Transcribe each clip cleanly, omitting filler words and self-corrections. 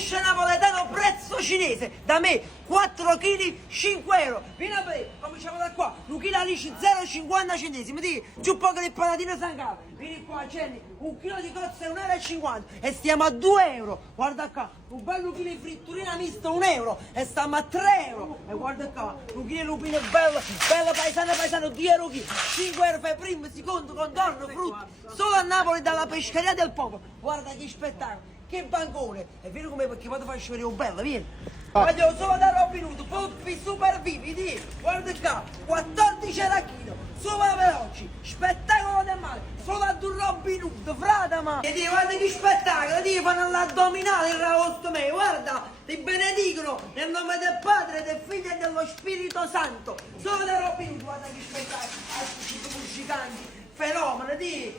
pesce napoletano prezzo cinese, da me 4 kg 5 euro. Vieni a vedere, cominciamo da qua, un chilo alici 0,50 centesimi, di più poco di patatine Sangalo. Vieni qua, Jenny, un chilo di cozze 1,50 euro e stiamo a 2 euro. Guarda qua, un bello chilo di fritturina mista 1 euro e stiamo a 3 euro. E guarda qua, un chilo di lupino bello, bello paesano 2 euro chilo, 5 euro per primo, secondo, contorno, frutto. Solo a Napoli dalla pescheria del popolo. Guarda che spettacolo. Che bancone! E vieni con me perché vado a farci vedere un bello, vieni! Voglio solo da Robin Hood, polpi super vivi, di! Guarda qua, 14 euro a chilo, super veloci, spettacolo del mare, solo ad un Robin Hood, frata ma! E di, guarda che spettacolo, di, fanno l'addominale il ragosto me, guarda! Ti benedicono nel nome del Padre, del Figlio e dello Spirito Santo! Solo da Robin Hood, guarda che spettacolo! Altri 5 muscicanti! Fenomeno di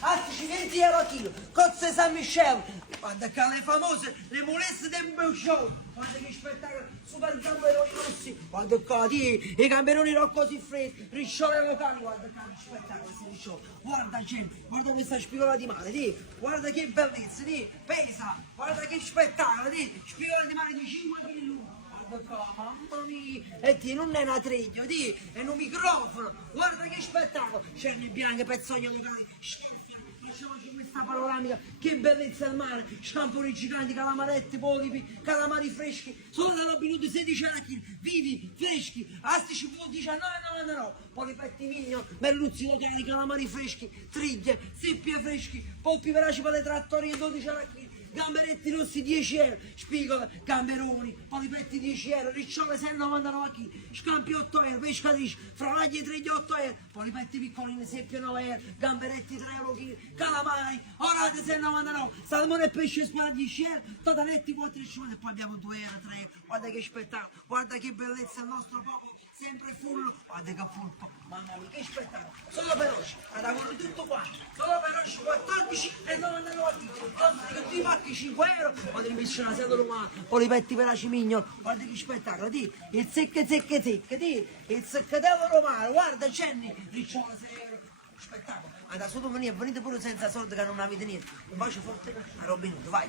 altri 20 euro a chilo, cozze San Michel, guarda che le famose, le molesse del Bouchon, guarda che spettacolo, super gamberoni rossi, guarda qua, i gamberoni Rocco Siffredi, ricciole locali, guarda che spettacolo, questi riccioli, guarda gente, guarda questa spigola di mare, guarda che bellezza, pesa, guarda che spettacolo, spigola di mare di 5 kg. Mamma mia, e ti non è una treglia, è un microfono, guarda che spettacolo, cerne bianche, pezzoglie locali, facciamoci questa panoramica, che bellezza al mare, scamponi giganti, calamaretti, polipi, calamari freschi, solo da Robin Hood 16 euro a chilo, vivi, freschi, astici buoni 19,99, polipetti migno, merluzzi locali, calamari freschi, triglie, seppie freschi, polpi veraci per le trattorie 12 euro a chilo. Gamberetti rossi 10 euro, spigola, gamberoni, polipetti 10 euro, ricciole 6,99 kg, scampi 8 euro, pescatrici, fravaglie 3,8 euro, polipetti piccolini, seppie 9 euro, gamberetti 3 euro kg, calamari, orate 6,99, salmone e pesce spada 10 euro, totanetti 4,50 e poi abbiamo 2 euro, 3 euro, guarda che spettacolo, guarda che bellezza il nostro popolo, sempre fullo, guarda che fulpo, mamma mia che spettacolo, solo veloci, lavoro tutto qua, solo veloci 14,99 kg, che ti pacchi 5 euro, o devi mettere una sedola umana, polipetti per la cimigno, guarda che spettacolo, il secche, il secchetello romano, guarda Jenny, ricciola 6 euro, spettacolo, ma da solo venite pure senza soldi che non avete niente, un bacio forte a Robin Hood, vai!